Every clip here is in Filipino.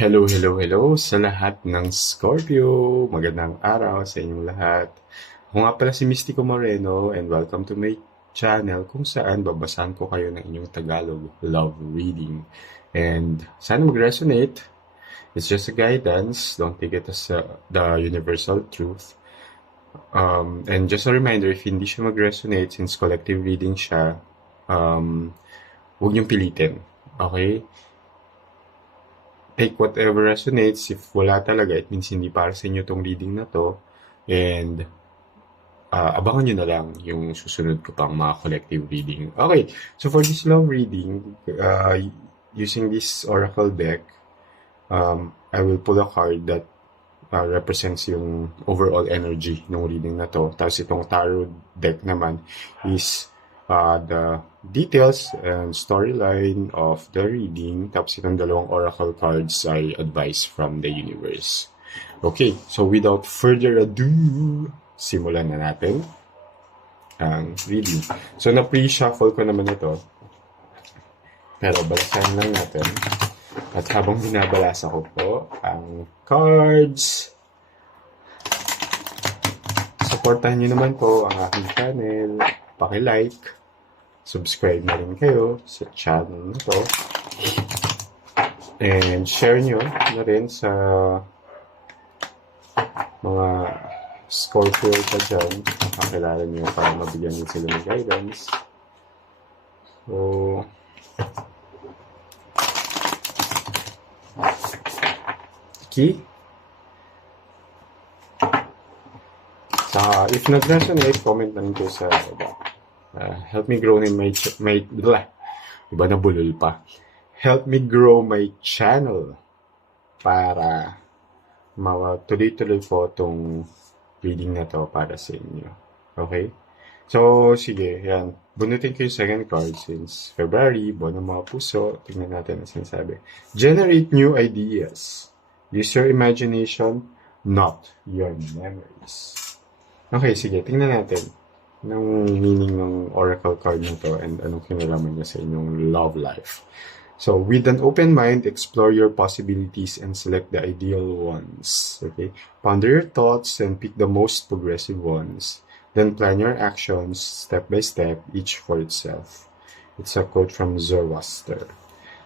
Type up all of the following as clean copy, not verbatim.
Hello, hello, hello sa lahat ng Scorpio. Magandang araw sa inyong lahat. Ako nga pala si Mystico Moreno and welcome to my channel kung saan babasahan ko kayo ng inyong Tagalog love reading. And sana mag-resonate. It's just a guidance. Don't take it as the universal truth. And just a reminder, if hindi siya mag-resonate since collective reading siya, huwag niyong pilitin. Okay? Take whatever resonates. If wala talaga, it means hindi para sa inyo tong reading na to. And abangan nyo na lang yung susunod ko pang mga collective reading. Okay, so for this love reading, using this oracle deck, I will pull a card that represents yung overall energy ng reading na to. Tapos itong tarot deck naman is the details and storyline of the reading. Tapos itong dalawang oracle cards ay advice from the universe. Okay, so without further ado, simulan na natin ang reading. So na-pre-shuffle ko naman ito. Pero balasahin lang natin. At habang binabalasa ko po ang cards, supportahan nyo naman po ang aking channel. Paki-like, subscribe na rin kayo sa channel na to. And share nyo na rin sa mga Scorpio ka dyan. Makakilala nyo para mabigyan nyo sila ng guidance. So, key. If nag-resonate, comment lang ko sa help me grow in my iba na bulol pa. Help me grow my channel para tuloy-tuloy po itong reading na to para sa inyo. Okay? So, sige, yan. Bunutin ko yung second card since February, buwan ng mga puso. Tingnan natin ang sinasabi. Generate new ideas. Use your imagination, not your memories. Okay, sige, tingnan natin ng meaning ng oracle card nito and anong kinalaman niya sa inyong love life. So, with an open mind, explore your possibilities and select the ideal ones. Okay? Ponder your thoughts and pick the most progressive ones. Then plan your actions step by step, each for itself. It's a quote from Zoroaster.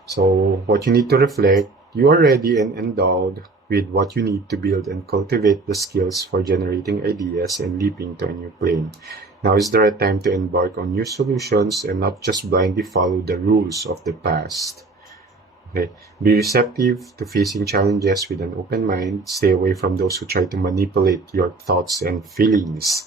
So, what you need to reflect, you are ready and endowed with what you need to build and cultivate the skills for generating ideas and leaping to a new plane. Now is the right time to embark on new solutions and not just blindly follow the rules of the past. Okay. Be receptive to facing challenges with an open mind. Stay away from those who try to manipulate your thoughts and feelings.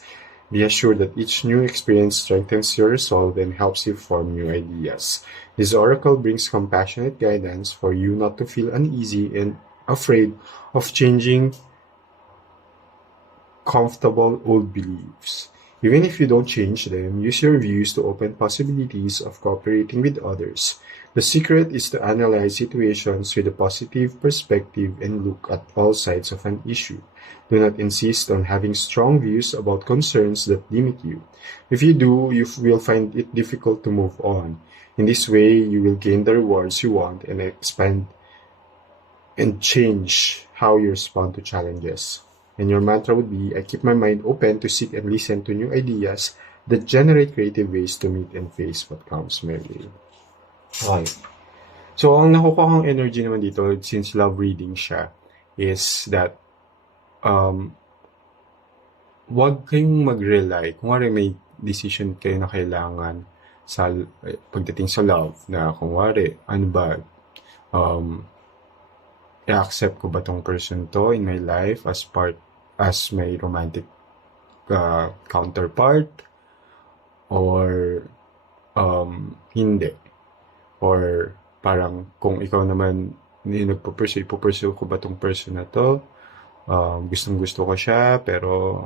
Be assured that each new experience strengthens your resolve and helps you form new ideas. This oracle brings compassionate guidance for you not to feel uneasy and afraid of changing comfortable old beliefs. Even if you don't change them, use your views to open possibilities of cooperating with others. The secret is to analyze situations with a positive perspective and look at all sides of an issue. Do not insist on having strong views about concerns that limit you. If you do, you will find it difficult to move on. In this way, you will gain the rewards you want and expand and change how you respond to challenges. And your mantra would be, I keep my mind open to seek and listen to new ideas that generate creative ways to meet and face what comes my way. Okay. So, ang nakukuha kong energy naman dito, since love reading siya, is that wag kayong mag-rely. Kung may decision kayo na kailangan sa pagdating sa love, na kung ano ba, i-accept ko ba tong person to in my life as my romantic counterpart or hindi, or parang kung ikaw naman ipupursue ko ba tong person na to, gustong gusto ko siya pero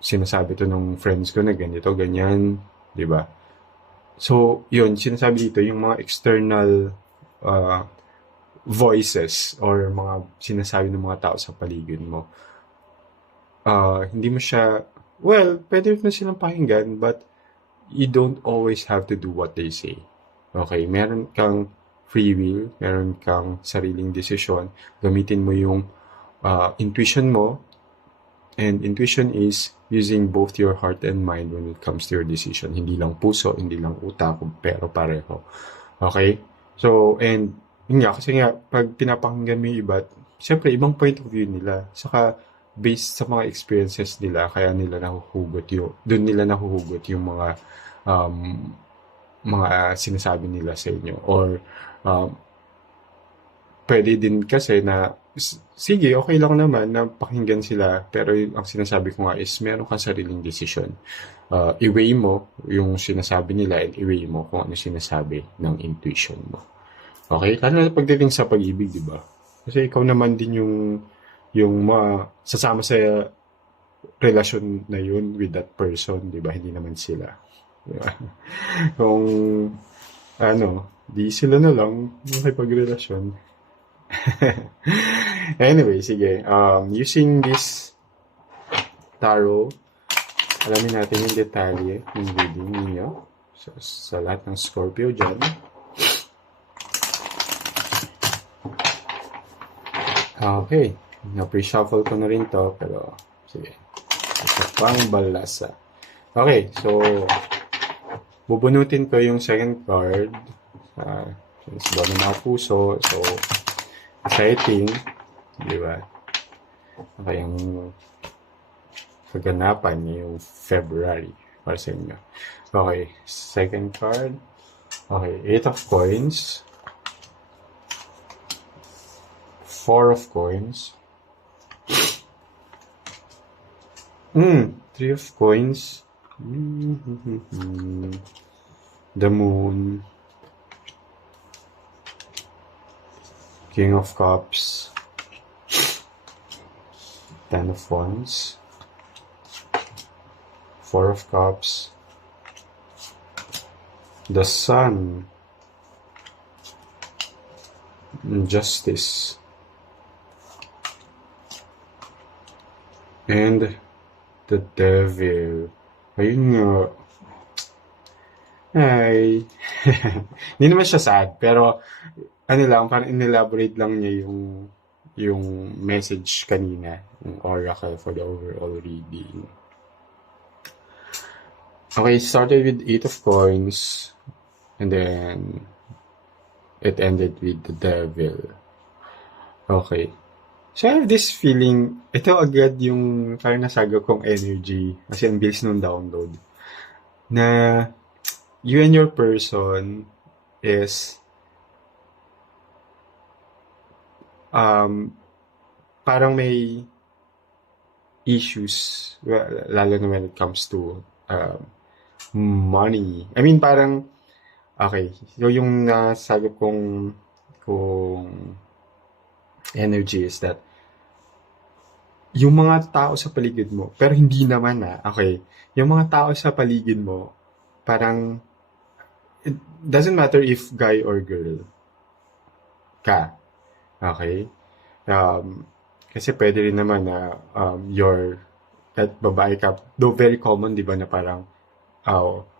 sinasabi to ng friends ko na ganito ganyan, di ba? So yun, sinasabi dito yung mga external voices or mga sinasabi ng mga tao sa paligid mo. Hindi mo siya, well, pwede mo silang pakinggan, but you don't always have to do what they say. Okay, meron kang free will, meron kang sariling desisyon. Gamitin mo yung intuition mo, and intuition is using both your heart and mind when it comes to your decision. Hindi lang puso, hindi lang utak, pero pareho. Okay? So, and yun nga, kasi nga, pag pinapakinggan mo yung iba, siyempre, ibang point of view nila. Saka, based sa mga experiences nila, kaya nila nahuhugot doon nila nahuhugot yung mga sinasabi nila sa inyo. Or, pwede din kasi na, sige, okay lang naman na pakinggan sila, pero ang sinasabi ko nga is, meron kang sariling desisyon. I-weigh mo yung sinasabi nila and i-weigh mo kung ano sinasabi ng intuition mo. Okay? Lalo na pagdating sa pag-ibig, di ba? Kasi ikaw naman din yung sasama sa relasyon na yun with that person, di ba? Hindi naman sila. Di ba? Kung, di sila na lang makipagrelasyon. Anyway, sige. Using this tarot, alamin natin yung detalye ng reading ninyo sa lahat ng Scorpio dyan. Okay. Na-pre-shuffle ko na rin to, pero sige. Isa pang balasa. Okay, so bubunutin ko yung second card. Since ba na mga puso, so exciting, di ba? Okay, yung kaganapan yung February para sa inyo. Okay, second card. Okay, 8 of coins. 4 of coins. 3 of coins. The moon. King of cups. 10 of wands. 4 of cups. The sun. Justice. And the devil. Ayun nga. Ay. Hindi naman siya sad, pero parang in-elaborate lang niya yung message kanina, yung oracle for the overall reading. Okay, started with 8 of coins, and then it ended with the devil. Okay. So I have this feeling, ito agad yung parang nasaga kong energy, kasi ang bilis nung download, na you and your person is parang may issues, lalo na when it comes to money. I mean, parang, okay, so yung nasabi kong energy is that yung mga tao sa paligid mo, pero hindi naman okay, yung mga tao sa paligid mo, parang, it doesn't matter if guy or girl ka, okay? Kasi pwede rin naman na at babae ka, though very common, di ba, na parang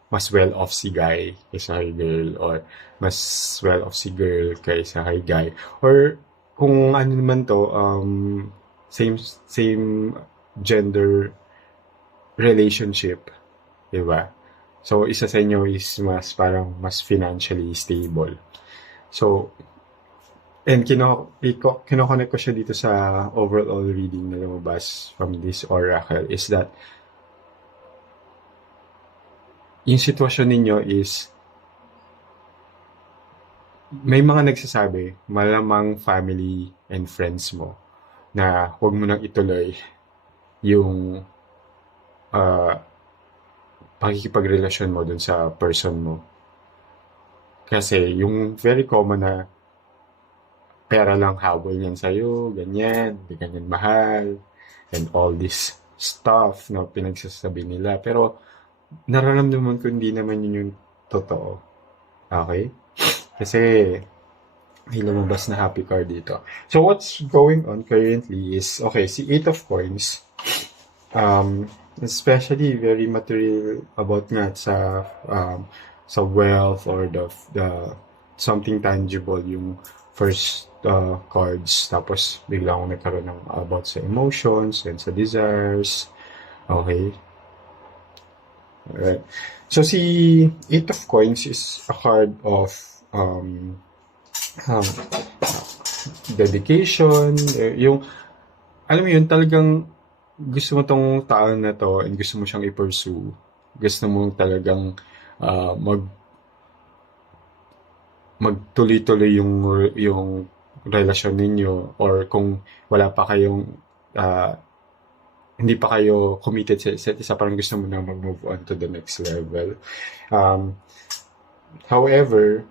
mas well-off si guy kaysa kay girl, or mas well-off si girl kaysa kay guy, or kung ano naman to, same gender relationship, di ba? So, isa sa inyo is mas financially stable. So, and kinoconnect ko siya dito sa overall reading na lumabas from this oracle is that yung sitwasyon ninyo is may mga nagsasabi, malamang family and friends mo, na huwag mo nang ituloy yung pakikipagrelasyon mo dun sa person mo. Kasi yung very common na pera lang habol niyan sa'yo, ganyan, di ganyan mahal, and all this stuff na pinagsasabi nila. Pero nararamdaman ko hindi naman yun yung totoo. Okay? Kasi may lumabas na happy card dito. So what's going on currently is, okay, si 8 of coins, especially very material about nga sa wealth or the something tangible yung first cards. Tapos, bigla akong nagkaroon ng about sa emotions and sa desires. Okay? Alright. So, si Eight of Coins is a card of um, dedication. Yung, alam mo yun, talagang gusto mo tong tao na to and gusto mo siyang i-pursue. Gusto mo talagang mag magtuloy-tuloy yung relasyon ninyo, or kung wala pa kayong hindi pa kayo committed sa isa't isa, parang gusto mo na mag-move on to the next level. However,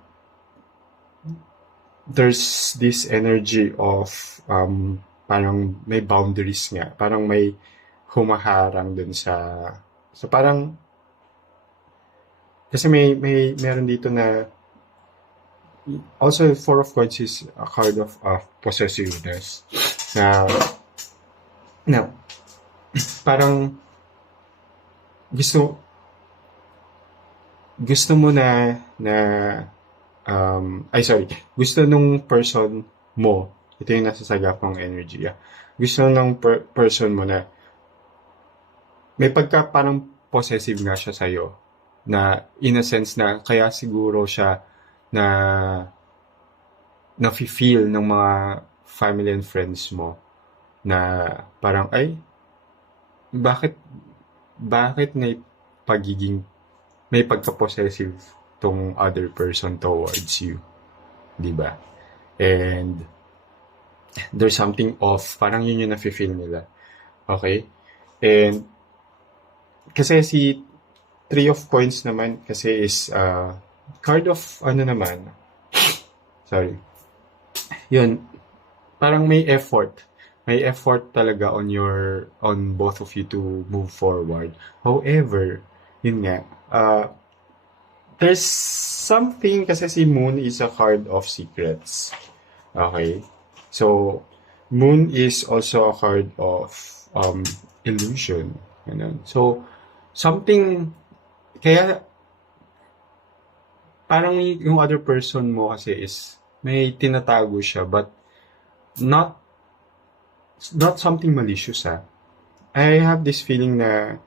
there's this energy of parang may boundaries nga. Parang may humaharang dun sa parang kasi meron dito na also Four of Coins is a card of possessiveness na parang gusto mo gusto nung person mo, ito yung nasa sagapang energy, gusto nung person mo na may pagka parang possessive nga siya sa'yo, na in a sense na kaya siguro siya na feel ng mga family and friends mo na parang bakit may pagka-possessive tong other person towards you, di ba? And there's something off, parang yun yung nafe-feel nila. Okay? And kasi si Three of Coins naman kasi is card of sorry. Yun, parang may effort. May effort talaga on both of you to move forward. However, yun nga, there's something, kasi si Moon is a card of secrets. Okay? So, Moon is also a card of illusion. Ganun. So, something, kaya parang yung other person mo kasi is may tinatago siya, but not something malicious. I have this feeling na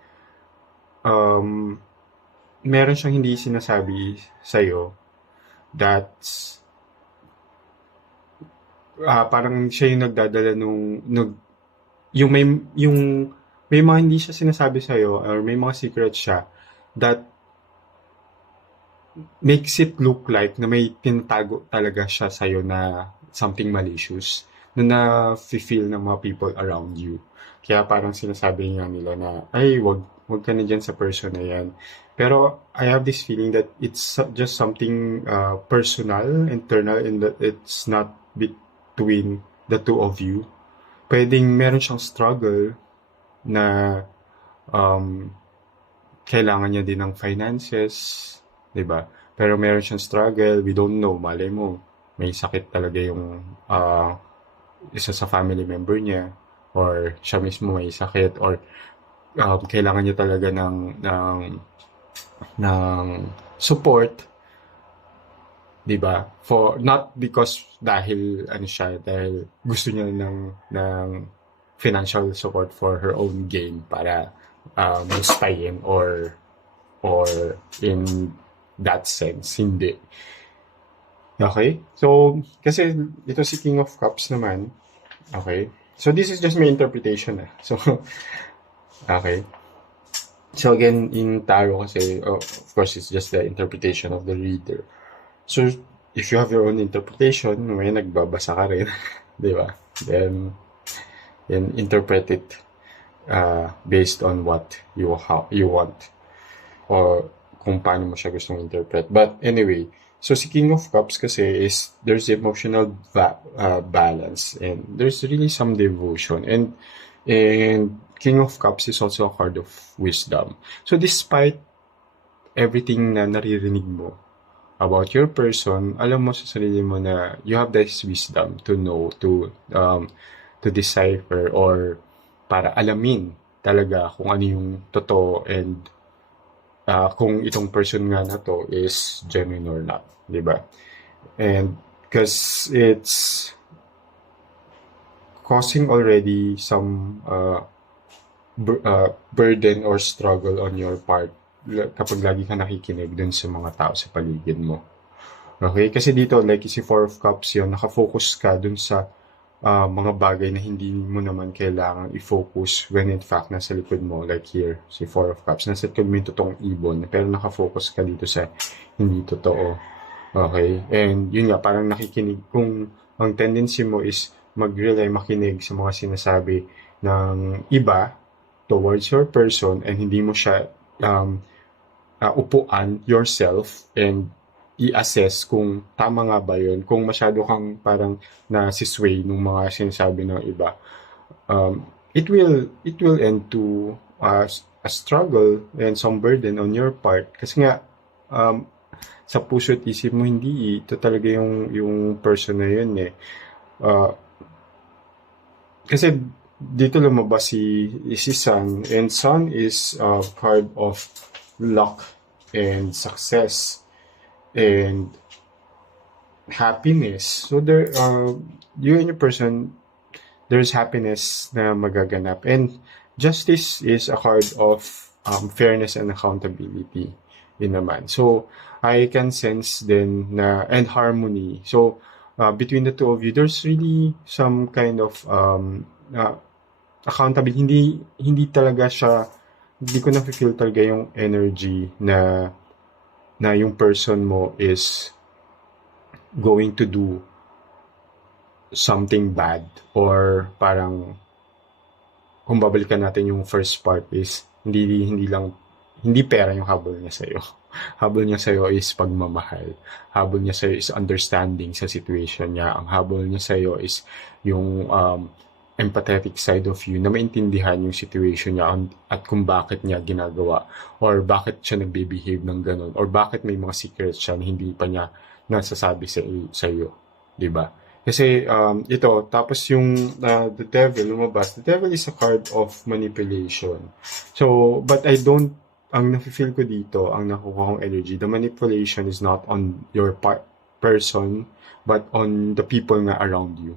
meron siyang hindi sinasabi sa'yo that's parang siya yung nagdadala yung may mga hindi siya sinasabi sa'yo, or may mga secrets siya that makes it look like na may tinatago talaga siya sa'yo na something malicious na na-feel ng mga people around you. Kaya parang sinasabi nga nila na, wag ka na dyan sa person na yan. Pero I have this feeling that it's just something personal, internal, and that it's not between the two of you. Pwedeng meron siyang struggle na kailangan niya din ng finances, diba? Pero meron siyang struggle, we don't know, malay mo, may sakit talaga yung isa sa family member niya, or siya mismo may sakit, or kailangan niya talaga ng support, diba? For not because dahil gusto niya ng financial support for her own gain para mustahin or in that sense, hindi. Okay? So, kasi ito si King of Cups naman. Okay? So, this is just my interpretation. So, okay. So, again, in tarot kasi, of course, it's just the interpretation of the reader. So, if you have your own interpretation, may nagbabasa ka rin, di ba? Then interpret it based on what you want, or kung paano mo siya gustong interpret. But anyway, so si King of Cups kasi is there's emotional balance, and there's really some devotion, and King of Cups is also a card of wisdom. So despite everything na naririnig mo about your person, alam mo sa sarili mo na you have this wisdom to know, to decipher, or para alamin talaga kung ano yung totoo, and kung itong person nga na to is genuine or not, di ba? And because it's causing already some burden or struggle on your part kapag lagi ka nakikinig dun sa mga tao sa paligid mo. Okay? Kasi dito, like si Four of Cups yun, nakafocus ka dun sa mga bagay na hindi mo naman kailangan i-focus when in fact nasa likod mo, like here, si Four of Cups. Nasa likod mo yung totoong ibon, pero nakafocus ka dito sa hindi totoo. Okay? And yun nga, parang nakikinig. Kung ang tendency mo is mag-rely, makinig sa mga sinasabi ng iba towards your person and hindi mo siya upuan yourself and i-assess kung tama nga ba yun. Kung masyado kang parang nasisway ng mga sinasabi ng iba, it will end to a struggle and some burden on your part. Kasi nga, sa puso at isip mo, hindi ito talaga yung person na yun eh. Kasi dito lumabas si Sun, and Sun is a card of luck and success and happiness. So there, you and your person, there's happiness na magaganap. And Justice is a card of fairness and accountability din naman. So I can sense then na, and harmony. So between the two of you, there's really some kind of accountability. Hindi talaga siya, hindi ko na-feel talaga yung energy na yung person mo is going to do something bad, or parang kung babalikan natin yung first part is hindi pera yung habol niya sa'yo. Habol niya sa'yo is pagmamahal. Habol niya sa'yo is understanding sa situation niya. Ang habol niya sa'yo is yung empathetic side of you, na maintindihan yung situation niya at kung bakit niya ginagawa, or bakit siya nagbe-behave ng ganun, or bakit may mga secrets siya na hindi pa niya nasasabi sa iyo, di ba? Kasi ito, tapos yung the devil lumabas. The devil is a card of manipulation. So, but ang nafe-feel ko dito, ang nakukuha kong energy, the manipulation is not on your person, but on the people nga around you.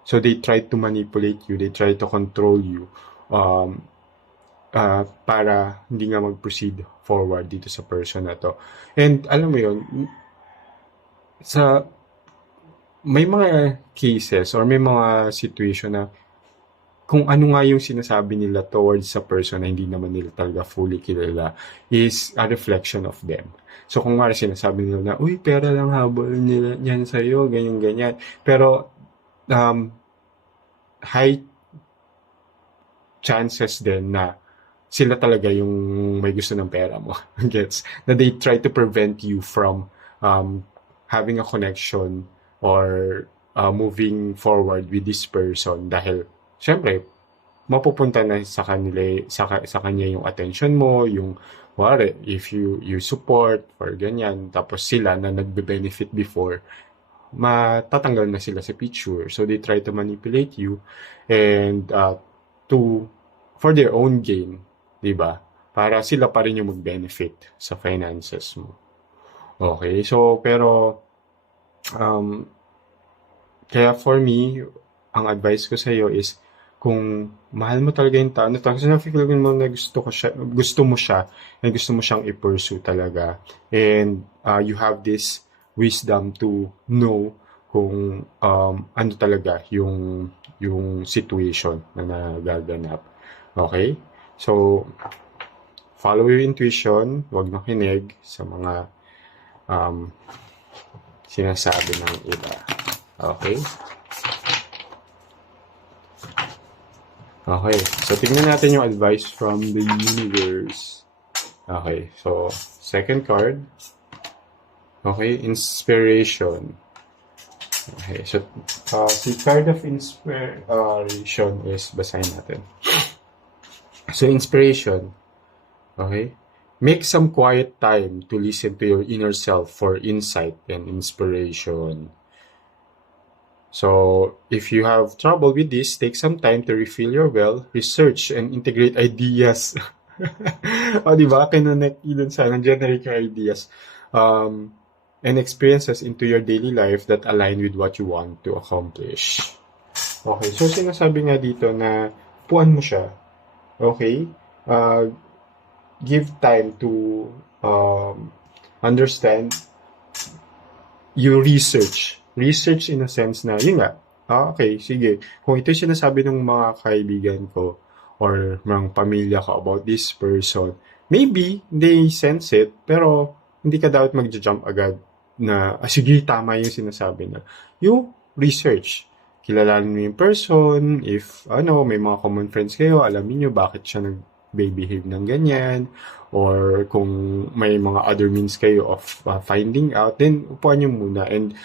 So they try to manipulate you, they try to control you para hindi nga mag-proceed forward dito sa person na to. And alam mo yun, may mga cases or may mga situation na kung ano nga yung sinasabi nila towards sa person na hindi naman nila talaga fully kilala is a reflection of them. So kung nga sinasabi nila na, uy, pera lang habol nila yan sa'yo, ganyan-ganyan. Pero high chances din na sila talaga yung may gusto ng pera mo. Gets? Na they try to prevent you from having a connection or moving forward with this person dahil syempre mapupunta na sa kanya yung attention mo, yung wari, if you support or ganyan, tapos sila na nagbe-benefit before, matatanggal na sila sa picture. So they try to manipulate you and for their own gain, 'di ba? Para sila pa rin yung mag-benefit sa finances mo. Okay? So pero kaya for me, ang advice ko sa iyo is kung mahal mo talaga yung tao, kasi na-feel mo na gusto mo siya, and gusto mo siyang i-pursue talaga. And you have this wisdom to know kung ano talaga yung situation na nagaganap. Okay? So, follow your intuition. Huwag makinig sa mga sinasabi ng iba. Okay? Okay. So, tignan natin yung advice from the universe. Okay. So, second card. Okay, inspiration. Okay, so si card of inspiration is basahin natin. So inspiration. Okay, make some quiet time to listen to your inner self for insight and inspiration. So if you have trouble with this, take some time to refill your well, research and integrate ideas. O diba, kinonect yun sa generate your ideas. and experiences into your daily life that align with what you want to accomplish. Okay, so sinasabi nga dito na puan mo siya. Okay? Give time to understand. You research. Research in a sense na, yun nga, okay, sige. Kung ito yung sinasabi ng mga kaibigan ko or mga pamilya ko about this person, maybe they sense it, pero hindi ka dapat mag-jump agad na, sige, tama yung sinasabi na. You research. Kilalanin mo yung person, if, may mga common friends kayo, alamin nyo bakit siya nag-behave ng ganyan, or kung may mga other means kayo of finding out, then upuan nyo muna and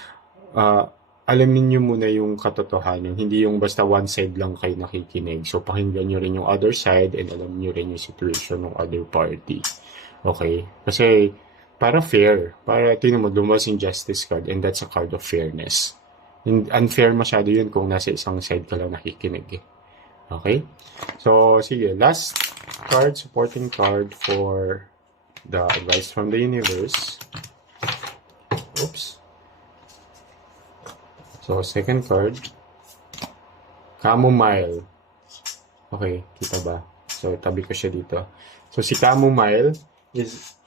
alamin nyo muna yung katotohanan. Hindi yung basta one side lang kayo nakikinig. So, pakinggan nyo rin yung other side and alam nyo rin yung situation ng other party. Okay? Kasi, para fair. Para, tingnan mo, lumabas yung justice card and that's a card of fairness. Unfair masyado yun kung nasa isang side ka lang nakikinig. Okay? So, sige. Last card, supporting card for the advice from the universe. Oops. So, second card. Chamomile. Okay, kita ba? So, tabi ko siya dito. So, si Chamomile is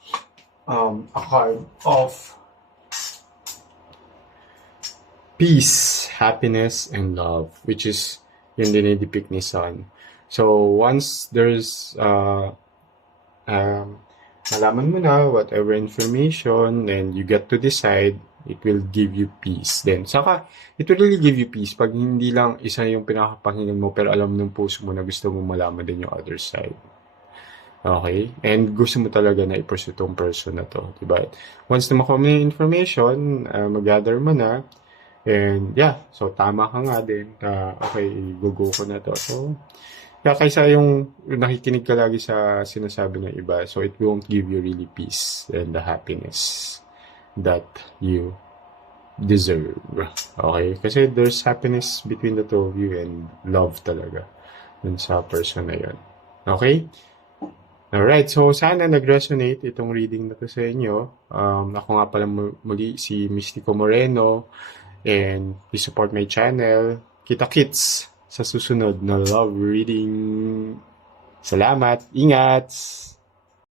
a card of peace, happiness, and love, which is yung dinidepict ni Sun. So, once there's malaman mo na whatever information and you get to decide, it will give you peace. Then, saka, it will really give you peace pag hindi lang isa yung pinakapakinggan mo pero alam ng puso mo na gusto mo malaman din yung other side. Okay? And gusto mo talaga na i-pursue tong person na to. Diba? Once na makuha mo yung information, mag-gather mo na, and yeah, so tama ka nga din. Okay, go ko na to. So, kaysa yung nakikinig ka lagi sa sinasabi ng iba, so it won't give you really peace and the happiness that you deserve. Okay? Kasi there's happiness between the two of you and love talaga dun sa person na yun. Okay? Alright, so sana nag-resonate itong reading na to sa inyo. Ako nga pala muli si Mystico Moreno. And please support my channel. Kita-kits sa susunod na love reading. Salamat. Ingat!